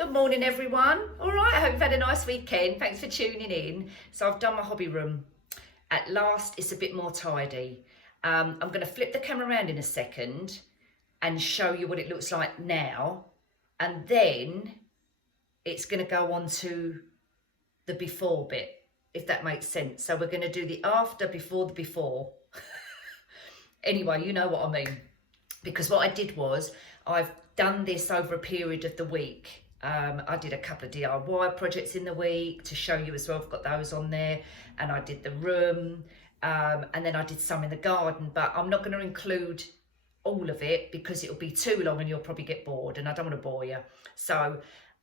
Good morning, everyone. All right, I hope you've had a nice weekend. Thanks for tuning in. So I've done my hobby room. At last, it's a bit more tidy. I'm going to flip the camera around in a second and show you what it looks like now. And then it's going to go on to the before bit, if that makes sense. So we're going to do the after before the before. Anyway, you know what I mean. Because what I did was, I've done this over a period of the week. I did a couple of DIY projects in the week to show you as well. I've got those on there. And I did the room. And then I did some in the garden. But I'm not going to include all of it because it'll be too long and you'll probably get bored. And I don't want to bore you. So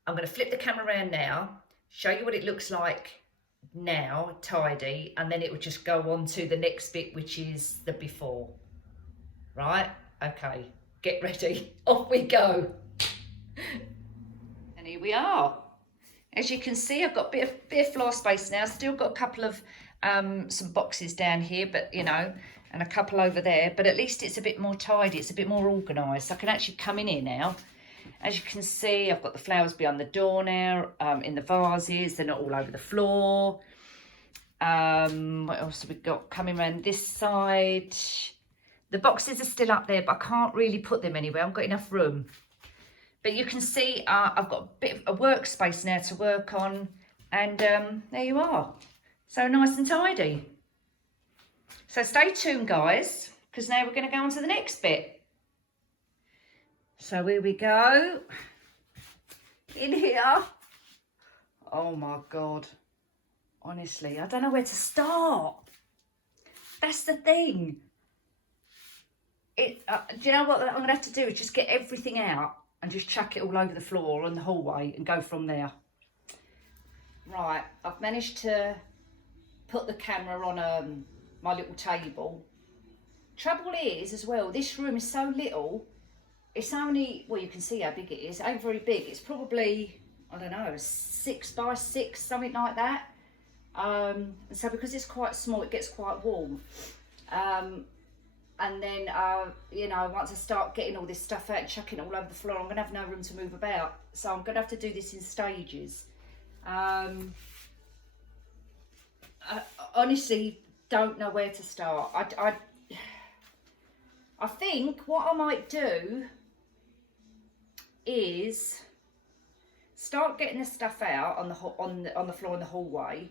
I'm going to flip the camera around now. Show you what it looks like now, tidy. And then it will just go on to the next bit, which is the before. Right? Okay. Get ready. Off we go. And here we are. As you can see, I've got a bit of floor space now. Still got a couple of some boxes down here, but you know, and a couple over there. But at least it's a bit more tidy. It's a bit more organised. I can actually come in here now. As you can see, I've got the flowers behind the door now, in the vases. They're not all over the floor. What else have we got coming around this side? The boxes are still up there, but I can't really put them anywhere. I haven't got enough room. But you can see I've got a bit of a workspace now to work on. And there you are. So nice and tidy. So stay tuned, guys, because now we're going to go on to the next bit. So here we go. In here. Oh, my God. Honestly, I don't know where to start. That's the thing. Do you know what I'm going to have to do is just get everything out and just chuck it all over the floor and the hallway and go from there. Right, I've managed to put the camera on my little table. Trouble is, as well, this room is so little. It's only, well, you can see how big it is. It ain't very big. It's probably, I don't know, 6 by 6, something like that. So because it's quite small, it gets quite warm. And then, you know, once I start getting all this stuff out and chucking it all over the floor, I'm going to have no room to move about. So I'm going to have to do this in stages. I honestly don't know where to start. I think what I might do is start getting the stuff out on the floor in the hallway.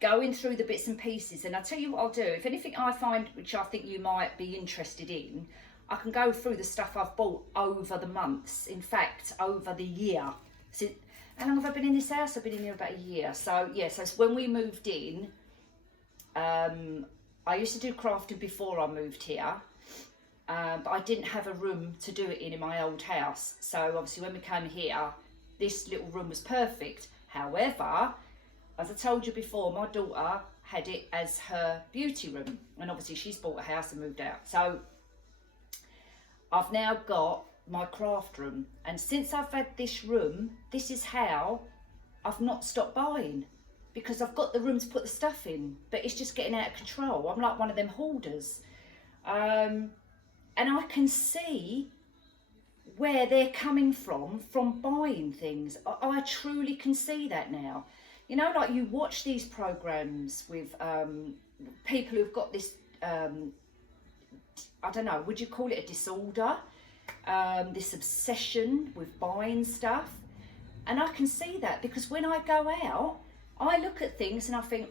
Going through the bits and pieces, and I'll tell you what I'll do. If anything I find which I think you might be interested in, I can go through the stuff I've bought over the months. In fact, over the year. So, how long have I been in this house? I've been in here about a year. So yeah, so when we moved in, I used to do crafting before I moved here, but I didn't have a room to do it in my old house. So obviously when we came here, this little room was perfect. However, as I told you before, my daughter had it as her beauty room. And obviously she's bought a house and moved out. So I've now got my craft room. And since I've had this room, this is how I've not stopped buying. Because I've got the room to put the stuff in. But it's just getting out of control. I'm like one of them hoarders. And I can see where they're coming from buying things. I truly can see that now. You know, like you watch these programs with people who've got this, I don't know, would you call it a disorder? This obsession with buying stuff. And I can see that because when I go out, I look at things and I think,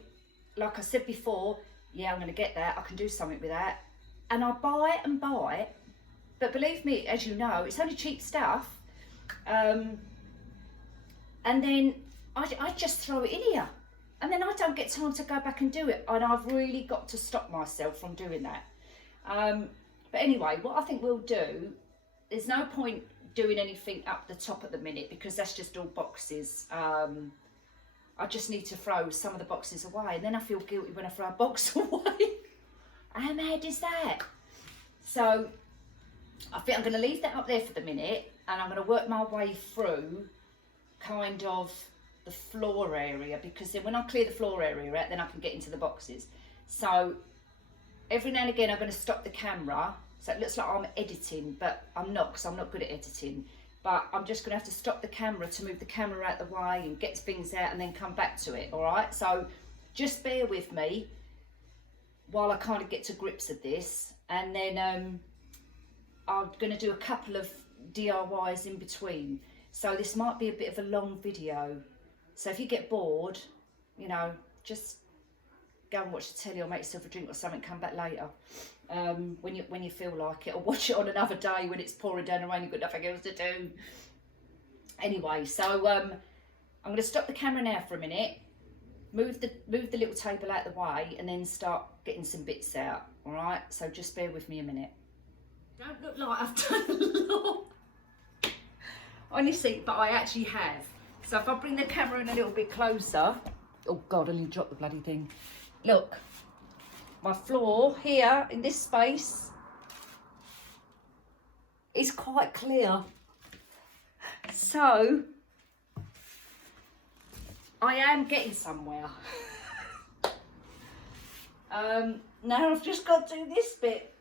like I said before, yeah, I'm going to get that. I can do something with that. And I buy it and buy it. But believe me, as you know, it's only cheap stuff. And then I just throw it in here and then I don't get time to go back and do it, and I've really got to stop myself from doing that. But anyway, what I think we'll do, there's no point doing anything up the top at the minute because that's just all boxes. I just need to throw some of the boxes away, and then I feel guilty when I throw a box away. How mad is that? So I think I'm going to leave that up there for the minute, and I'm going to work my way through kind of the floor area, because then when I clear the floor area out, then I can get into the boxes. So every now and again I'm going to stop the camera So it looks like I'm editing, but I'm not, because I'm not good at editing. But I'm just going to have to stop the camera to move the camera out the way and get things out and then come back to it, all right? So just bear with me while I kind of get to grips with this. And then I'm going to do a couple of DIYs in between. So this might be a bit of a long video. So if you get bored, you know, just go and watch the telly or make yourself a drink or something, come back later. When you feel like it, or watch it on another day when it's pouring down the rain, you've got nothing else to do. Anyway, so I'm going to stop the camera now for a minute, move the little table out the way, and then start getting some bits out. All right, so just bear with me a minute. Don't look like I've done a lot, honestly, but I actually have. So if I bring the camera in a little bit closer, oh God, I nearly dropped the bloody thing. Look. My floor here in this space is quite clear. So I am getting somewhere. Now I've just got to do this bit.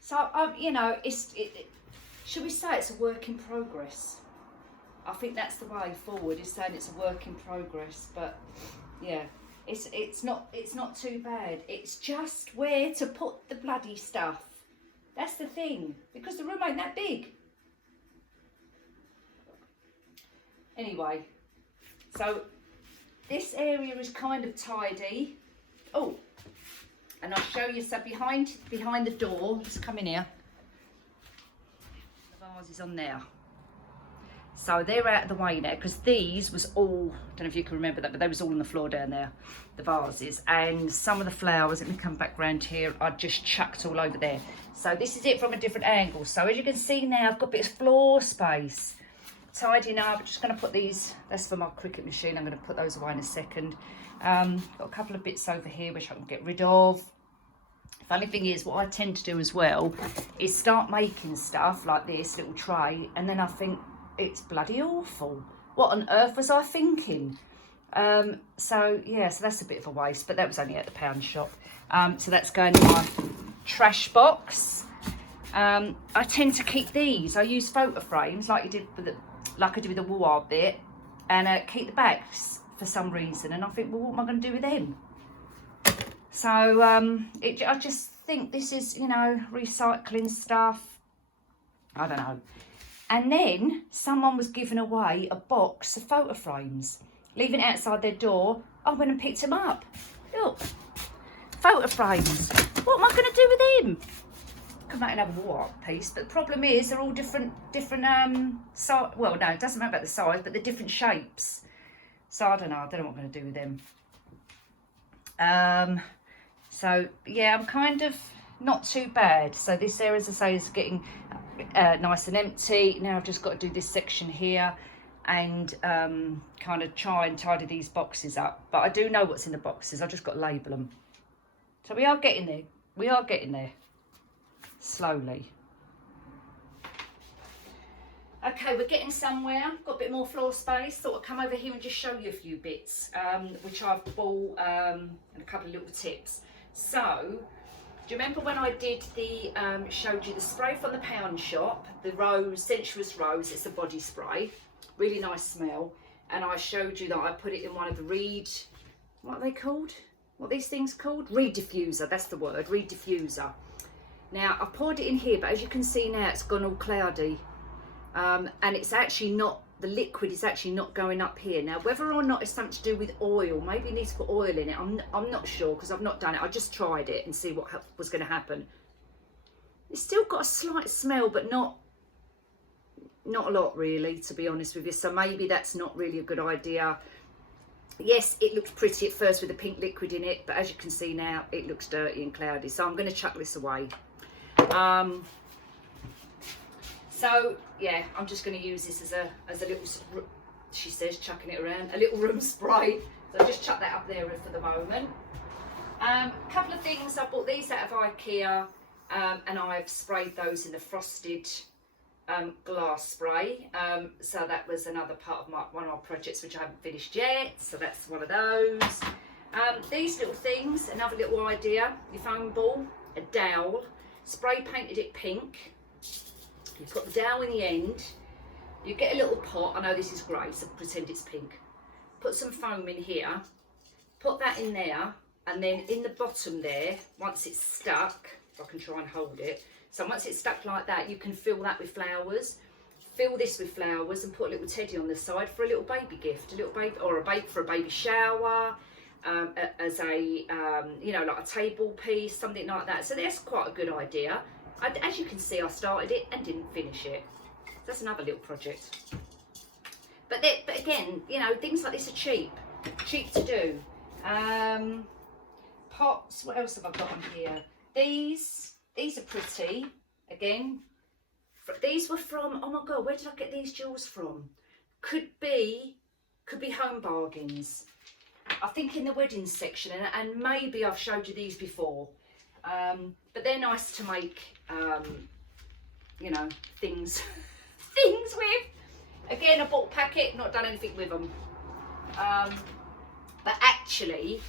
So you know, should we say it's a work in progress? I think that's the way forward, is saying it's a work in progress, but yeah. It's not too bad. It's just where to put the bloody stuff. That's the thing, because the room ain't that big. Anyway, so this area is kind of tidy. Oh, and I'll show you, so behind the door, let's come in here. The vase is on there. So they're out of the way now, because these was all, I don't know if you can remember that, but they was all on the floor down there, the vases. And some of the flowers, let me come back round here, I just chucked all over there. So this is it from a different angle. So as you can see now, I've got a bit of floor space. Tidying up, I'm just going to put these, that's for my cricket machine, I'm going to put those away in a second. Got a couple of bits over here which I can get rid of. Funny thing is, what I tend to do as well is start making stuff like this little tray, and then I think, it's bloody awful. What on earth was I thinking? So yeah, so that's a bit of a waste, but that was only at the pound shop. So that's going in my trash box. I tend to keep these. I use photo frames like I did with the wall art bit, and keep the backs for some reason. And I think, well, what am I going to do with them? So I just think this is, you know, recycling stuff. I don't know. And then someone was giving away a box of photo frames, leaving it outside their door. I went and picked them up. Look, photo frames. What am I going to do with them? Come make another wall art piece. But the problem is they're all different size. Well, no, it doesn't matter about the size, but they're different shapes. So I don't know what I'm going to do with them. So yeah, I'm kind of not too bad. So this area, as I say, is getting nice and empty. Now I've just got to do this section here and kind of try and tidy these boxes up. But I do know what's in the boxes. I've just got to label them. So we are getting there. We are getting there. Slowly. Okay, we're getting somewhere. Got a bit more floor space. Thought I'd come over here and just show you a few bits, which I've bought, and a couple of little tips. So, do you remember when I did the, showed you the spray from the pound shop, the Rose, Sensuous Rose, it's a body spray, really nice smell. And I showed you that I put it in one of the reed, what are they called? What are these things called? Reed diffuser, that's the word, reed diffuser. Now, I've poured it in here, but as you can see now, it's gone all cloudy. And it's actually not, the liquid is actually not going up here. Now, whether or not it's something to do with oil, maybe it needs to put oil in it, I'm not sure, because I've not done it. I just tried it and see what was going to happen. It's still got a slight smell, but not a lot really, to be honest with you. So maybe that's not really a good idea. Yes, it looks pretty at first with the pink liquid in it, but as you can see now, it looks dirty and cloudy. So I'm going to chuck this away. So yeah, I'm just going to use this as a little, she says, chucking it around, a little room spray. So I'll just chuck that up there for the moment. A couple of things, I bought these out of IKEA, and I've sprayed those in the frosted glass spray. So that was another part of one of my projects which I haven't finished yet. So that's one of those. These little things, another little idea, your foam ball, a dowel. spray painted it pink. You put the dowel in the end. You get a little pot. I know this is grey, so pretend it's pink. Put some foam in here. Put that in there, and then in the bottom there, once it's stuck, if I can try and hold it. So once it's stuck like that, you can fill that with flowers. Fill this with flowers and put a little teddy on the side for a little baby gift, a little baby, or a baby for a baby shower, as a you know, like a table piece, something like that. So that's quite a good idea. As you can see, I started it and didn't finish it. That's another little project. But again, you know, things like this are cheap to do. Pots. What else have I got on here? These are pretty. Again. These were from, oh my god, where did I get these jewels from? Could be Home Bargains. I think in the wedding section, and maybe I've showed you these before. But they're nice to make, you know, things with. Again, I bought a packet, not done anything with them. But actually,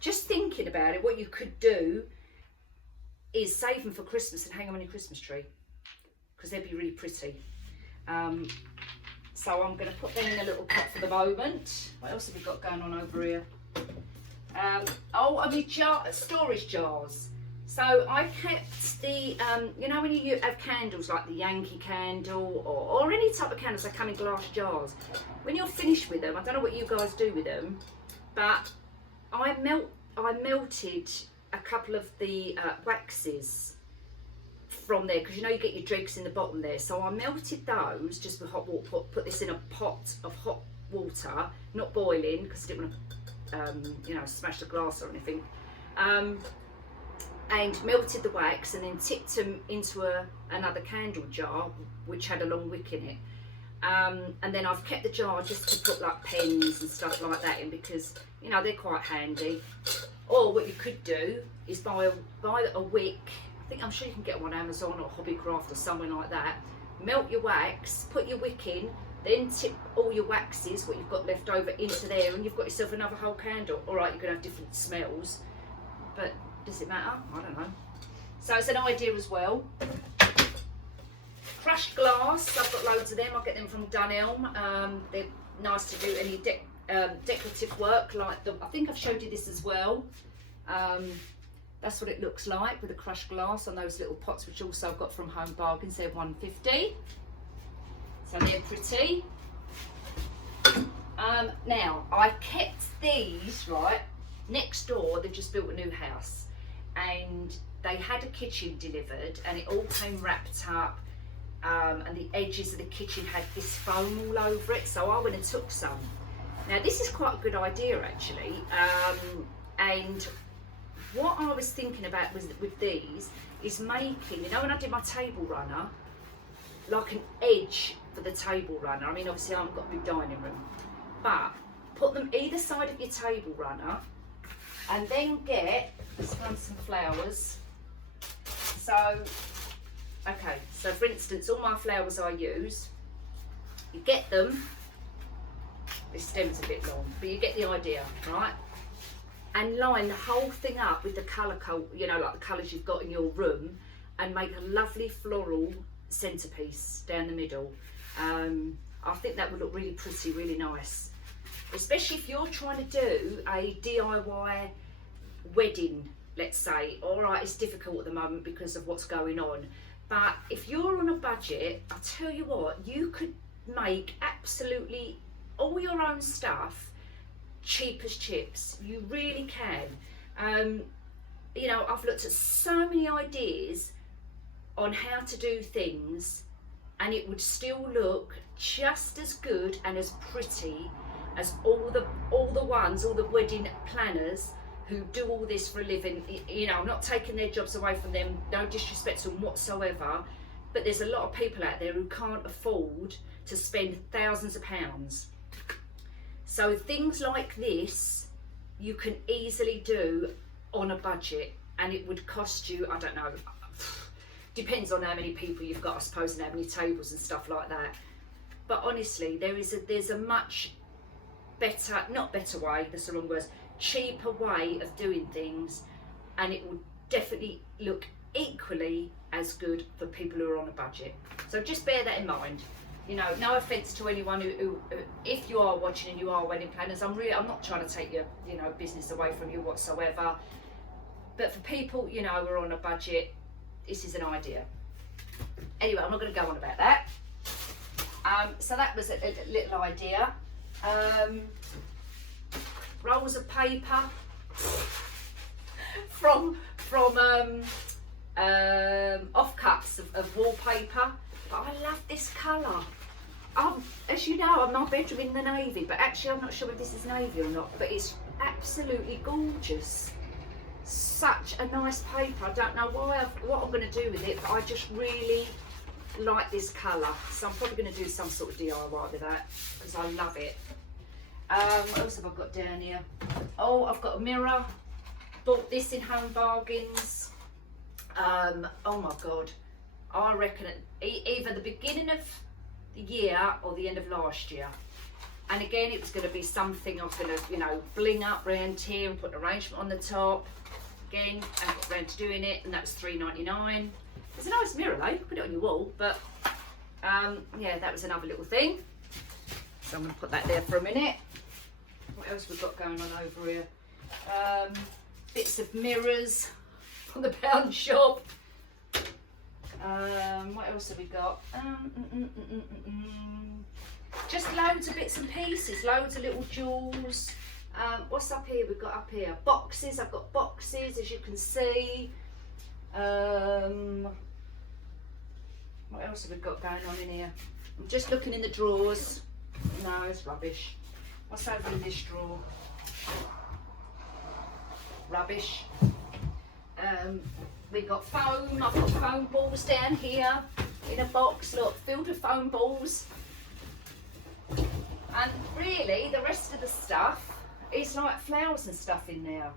just thinking about it, what you could do is save them for Christmas and hang them on your Christmas tree, because they'd be really pretty. So I'm going to put them in a little pot for the moment. What else have we got going on over here? Oh, I mean, storage jars. So I kept the, you know, when you have candles like the Yankee candle or any type of candles that come in glass jars, when you're finished with them, I don't know what you guys do with them, but I melted a couple of the waxes from there, because you know you get your dregs in the bottom there. So I melted those just with hot water, put this in a pot of hot water, not boiling, because I didn't want to, you know, smash the glass or anything. And melted the wax and then tipped them into another candle jar, which had a long wick in it. And then I've kept the jar just to put like pens and stuff like that in, because, you know, they're quite handy. Or what you could do is buy a wick. I'm sure you can get one on Amazon or Hobbycraft or somewhere like that. Melt your wax, put your wick in, then tip all your waxes, what you've got left over, into there, and you've got yourself another whole candle. All right, you're going to have different smells, but does it matter? I don't know. So it's an idea as well. Crushed glass, I've got loads of them. I get them from Dunelm. They're nice to do any decorative work, like I think I've showed you this as well. That's what it looks like with the crushed glass on those little pots, which also I've got from Home Bargains. They're $1.50. So they're pretty. Now, I kept these, right, next door. They've just built a new house. And they had a kitchen delivered, and it all came wrapped up. And the edges of the kitchen had this foam all over it. So I went and took some. Now, this is quite a good idea, actually. And what I was thinking about with these is making, you know, when I did my table runner, like an edge for the table runner. I mean, obviously I haven't got a big dining room, but put them either side of your table runner, and then let's find some flowers. So, okay, so for instance, all my flowers I use, you get them, this stem's a bit long, but you get the idea, right? And line the whole thing up with the colour, you know, like the colours you've got in your room, and make a lovely floral centrepiece down the middle. I think that would look really pretty, really nice. Especially if you're trying to do a DIY wedding, let's say. All right, it's difficult at the moment because of what's going on. But if you're on a budget, I'll tell you what, you could make absolutely all your own stuff cheap as chips. You really can. You know, I've looked at so many ideas on how to do things, and it would still look just as good and as pretty as all the wedding planners who do all this for a living. You know, I'm not taking their jobs away from them, no disrespect to them whatsoever, but there's a lot of people out there who can't afford to spend thousands of pounds. So things like this you can easily do on a budget, and it would cost you, I don't know, depends on how many people you've got, I suppose, and how many tables and stuff like that. But honestly, there's a much better, not better way, that's the wrong word, cheaper way of doing things, and it will definitely look equally as good for people who are on a budget. So just bear that in mind. You know, no offence to anyone who, if you are watching and you are wedding planners, I'm not trying to take your, you know, business away from you whatsoever. But for people, you know, who are on a budget, this is an idea. Anyway, I'm not going to go on about that. So that was a little idea. Rolls of paper from offcuts of wallpaper. But I love this colour. As you know, I'm my bedroom in the navy, but actually I'm not sure if this is navy or not, but it's absolutely gorgeous. Such a nice paper. I don't know what I'm going to do with it, but I just really like this colour. So I'm probably going to do some sort of DIY with that, because I love it. What else have I got down here? Oh, I've got a mirror. Bought this in Home Bargains. Oh my God. I reckon either the beginning of the year or the end of last year. And again, it was going to be something I was going to, you know, bling up round here and put an arrangement on the top. Again, I got round to doing it, and that was $3.99. It's a nice mirror though, you can put it on your wall, but yeah, that was another little thing. So I'm going to put that there for a minute. What else we've got going on over here? Bits of mirrors from the pound shop. What else have we got? Just loads of bits and pieces, loads of little jewels. What's up here? We've got up here boxes. I've got boxes, as you can see. What else have we got going on in here? I'm just looking in the drawers. No, it's rubbish. What's over in this drawer? Rubbish. We've got foam. I've got foam balls down here in a box, look, filled with foam balls. And really, the rest of the stuff is like flowers and stuff in there.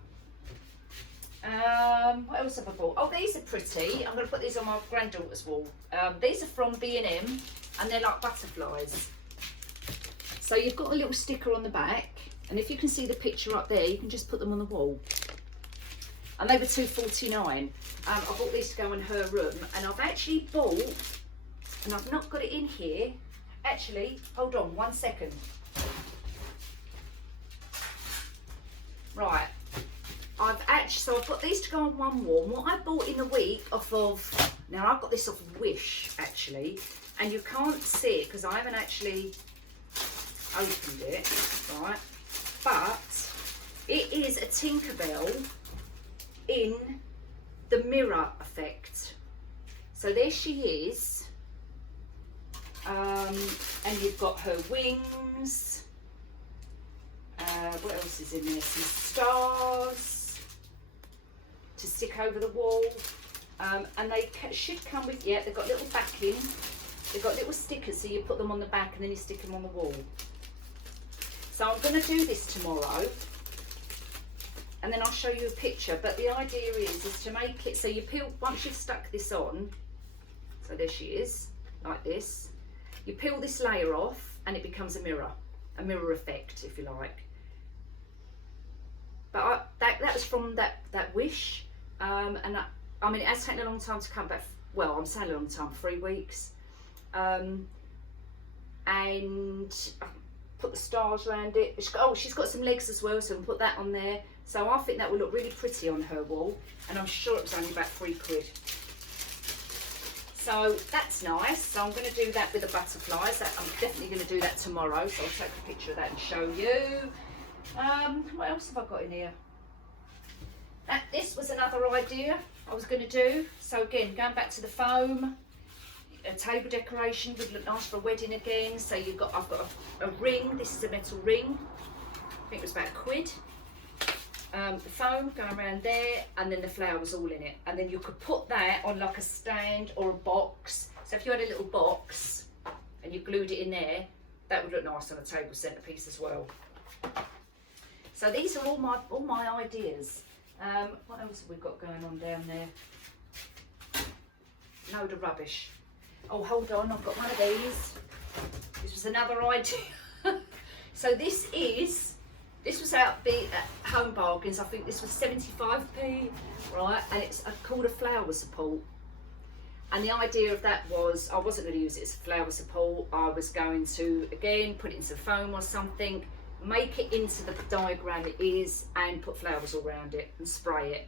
What else have I bought? Oh, these are pretty. I'm going to put these on my granddaughter's wall. These are from B&M, and they're like butterflies. So you've got a little sticker on the back, and if you can see the picture up there, you can just put them on the wall. And they were $2.49. I bought these to go in her room, and I've actually bought, and I've not got it in here. Actually, hold on 1 second. Right, so I've got these to go on one wall. And what I bought in a week off of, now I've got this off of Wish actually, and you can't see it because I haven't actually opened it, right? But it is a Tinkerbell in the mirror effect. So there she is. And you've got her wings. What else is in there? Some stars to stick over the wall. And they should come with, yeah, they've got little backing. They've got little stickers, so you put them on the back and then you stick them on the wall. So I'm going to do this tomorrow. And then I'll show you a picture. But the idea is to make it, so you peel, once you've stuck this on, so there she is, like this. You peel this layer off and it becomes a mirror effect, if you like. But that was from that Wish, and I mean, it has taken a long time to come back. Well, I'm saying a long time, 3 weeks. And I put the stars around it. She's got some legs as well, so I'll put that on there. So I think that will look really pretty on her wall, and I'm sure it was only about £3. So that's nice. So I'm going to do that with the butterflies. I'm definitely going to do that tomorrow. So I'll take a picture of that and show you. What else have I got in here? This was another idea I was going to do. So again, going back to the foam, a table decoration would look nice for a wedding again. So I've got a ring. This is a metal ring. I think it was about £1. The foam going around there, and then the flowers all in it, and then you could put that on like a stand or a box. So if you had a little box and you glued it in there, that would look nice on a table centerpiece as well. So these are all my ideas. What else have we got going on down there? Load of rubbish. Oh, hold on, I've got one of these. This was another idea. So this is This was out at Home Bargains. I think this was 75p, right? And it's called a flower support. And the idea of that was, I wasn't going to use it as a flower support. I was going to, again, put it into foam or something, make it into the diagram it is, and put flowers all around it and spray it.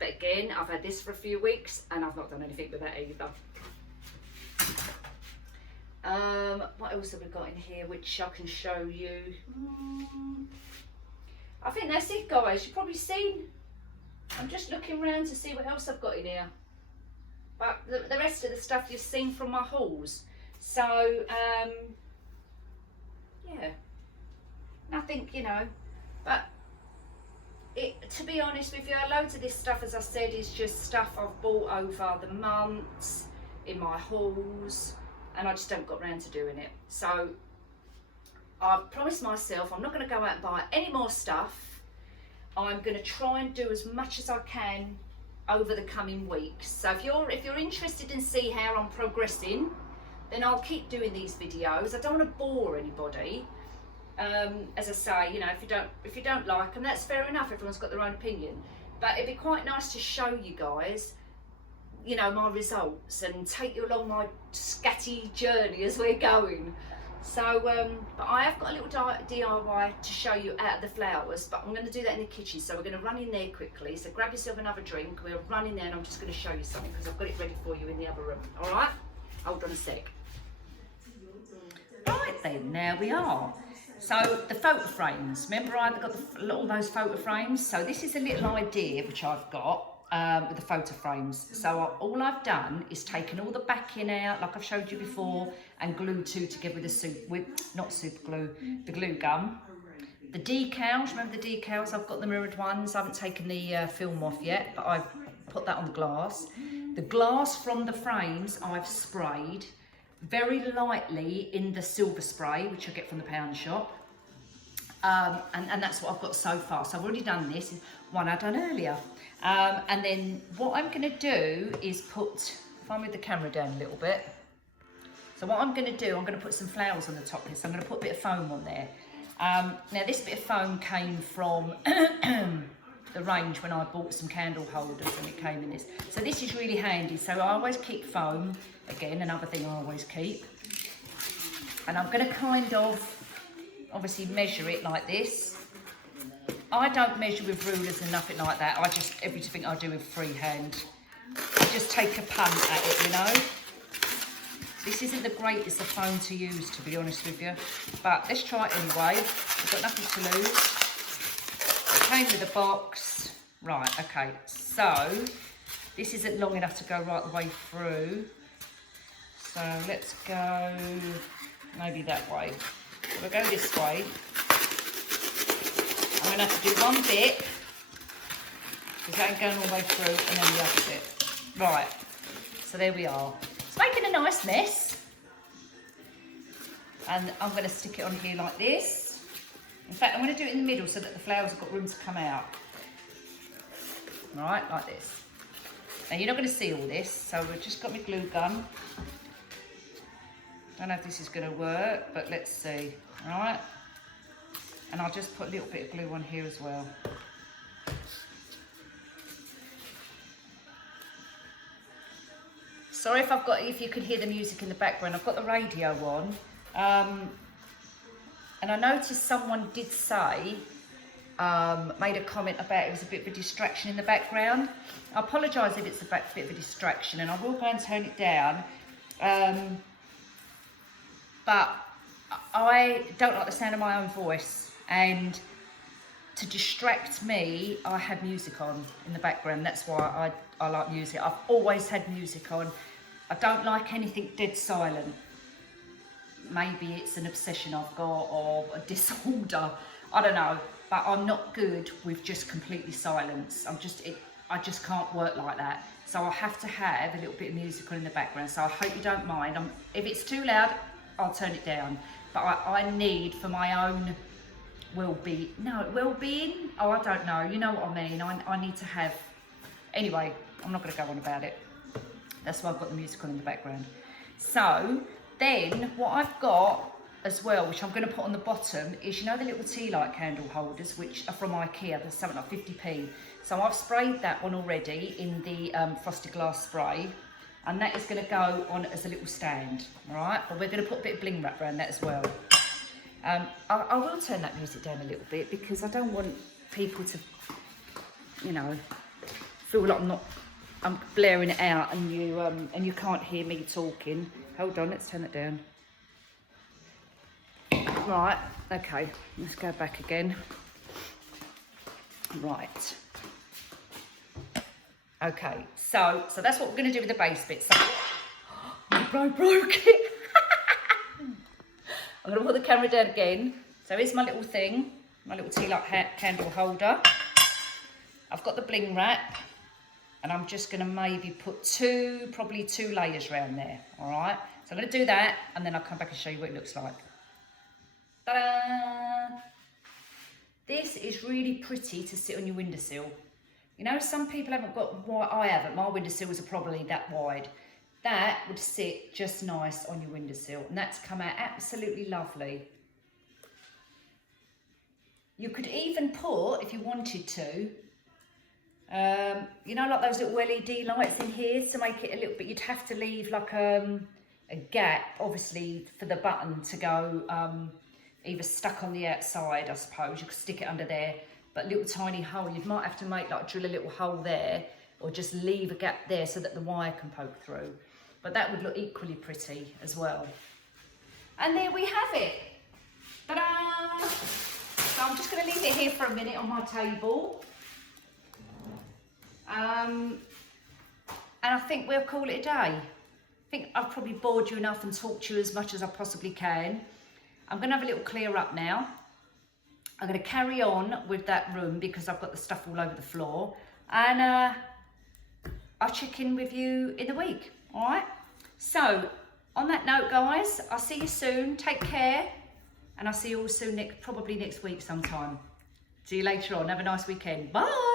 But again, I've had this for a few weeks and I've not done anything with that either. What else have we got in here which I can show you? I think that's it, guys. You've probably seen. I'm just looking around to see what else I've got in here. But the rest of the stuff you've seen from my hauls. So, yeah. Nothing, you know. But, to be honest with you, loads of this stuff, as I said, is just stuff I've bought over the months in my hauls. And I just haven't got around to doing it. So I've promised myself I'm not going to go out and buy any more stuff. I'm going to try and do as much as I can over the coming weeks. So if you're interested in see how I'm progressing, then I'll keep doing these videos. I don't want to bore anybody. As I say, you know, if you don't like them, that's fair enough. Everyone's got their own opinion. But it'd be quite nice to show you guys, you know, my results and take you along my scatty journey as we're going. So, but I have got a little DIY to show you out of the flowers, but I'm going to do that in the kitchen. So we're going to run in there quickly. So grab yourself another drink. We'll run in there and I'm just going to show you something because I've got it ready for you in the other room. All right? Hold on a sec. Right then, now we are. So the photo frames. Remember I've got all those photo frames? So this is a little idea which I've got. With the photo frames. So all I've done is taken all the backing out, like I've showed you before, and glued two together with not super glue, the glue gun. The decals, remember the decals? I've got the mirrored ones. I haven't taken the film off yet, but I've put that on the glass. The glass from the frames I've sprayed very lightly in the silver spray, which I get from the pound shop. And that's what I've got so far. So I've already done this, one I've done earlier. And then what I'm going to do is if I move the camera down a little bit. So what I'm going to do, I'm going to put some flowers on the top here. So I'm going to put a bit of foam on there. Now this bit of foam came from the range when I bought some candle holders and it came in this. So this is really handy. So I always keep foam. Again, another thing I always keep. And I'm going to kind of obviously measure it like this. I don't measure with rulers and nothing like that. I just, everything I do with freehand. I just take a punt at it, you know. This isn't the greatest of foam to use, to be honest with you. But let's try it anyway. We've got nothing to lose. It came with a box. Right, okay. So, this isn't long enough to go right the way through. So, let's go maybe that way. So we'll go this way. I'm going to have to do one bit, because that ain't going all the way through, and then the other bit. Right, so there we are. It's making a nice mess. And I'm going to stick it on here like this. In fact, I'm going to do it in the middle so that the flowers have got room to come out. Right, like this. Now you're not going to see all this, so we've just got my glue gun. Don't know if this is going to work, but let's see. All right. And I'll just put a little bit of glue on here as well. Sorry if you can hear the music in the background. I've got the radio on. And I noticed someone did say, made a comment about it was a bit of a distraction in the background. I apologise if it's a bit of a distraction, and I will go and turn it down. But I don't like the sound of my own voice. And to distract me, I had music on in the background. That's why I like music. I've always had music on. I don't like anything dead silent. Maybe it's an obsession I've got or a disorder. I don't know. But I'm not good with just completely silence. I just can't work like that. So I have to have a little bit of music on in the background. So I hope you don't mind. If it's too loud, I'll turn it down. But I need, for my own well-being, oh, I don't know, you know what I mean. I need to have, anyway, I'm not going to go on about it. That's why I've got the music on in the background. So then what I've got as well, which I'm going to put on the bottom, is, you know, the little tea light candle holders, which are from IKEA. There's something like 50p. So I've sprayed that one already in the frosted glass spray, and that is going to go on as a little stand, all right? But we're going to put a bit of bling wrap around that as well. I will turn that music down a little bit because I don't want people to, you know, feel like I'm blaring it out and you can't hear me talking. Hold on, let's turn it down. Right, okay, let's go back again. Right. Okay, so that's what we're going to do with the base bit. So, my bro broke it. I'm going to put the camera down again. So here's my little thing, my little tea light candle holder. I've got the bling wrap, and I'm just going to maybe put probably two layers around there, all right? So I'm going to do that, and then I'll come back and show you what it looks like. Ta-da! This is really pretty to sit on your windowsill. You know, some people haven't got, I haven't, my windowsills are probably that wide. That would sit just nice on your windowsill, and that's come out absolutely lovely. You could even put, if you wanted to, you know, like those little LED lights in here to make it a little bit, you'd have to leave like a gap, obviously, for the button to go either stuck on the outside, I suppose. You could stick it under there, but little tiny hole. You might have to make, like, drill a little hole there, or just leave a gap there so that the wire can poke through. But that would look equally pretty as well. And there we have it. Ta-da! So I'm just going to leave it here for a minute on my table. And I think we'll call it a day. I think I've probably bored you enough and talked to you as much as I possibly can. I'm going to have a little clear up now. I'm going to carry on with that room because I've got the stuff all over the floor. And I'll check in with you in the week. All right? So, on that note, guys, I'll see you soon. Take care. And I'll see you all soon, probably next week sometime. See you later on. Have a nice weekend. Bye.